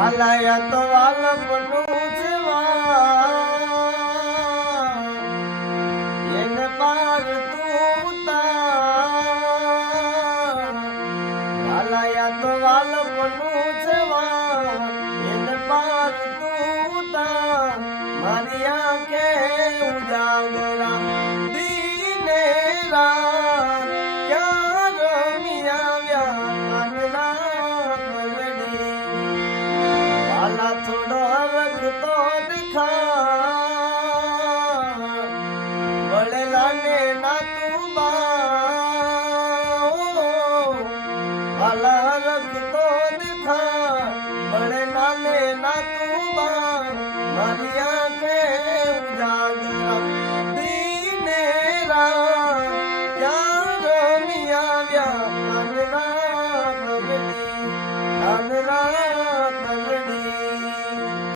વાલાયા તો વાલપનું એને પાર તું વાલાયા તો વાલપનું એને પાર તું મારી આંખે ઉજાગરા દીને રાત ક્યાં રમી આવ્યા કાનના પલડી વાલા થોડો રખતો દિખા બળેલા ને ના તું વાલા રખતો દિખા બળેલા ને ના તું મારી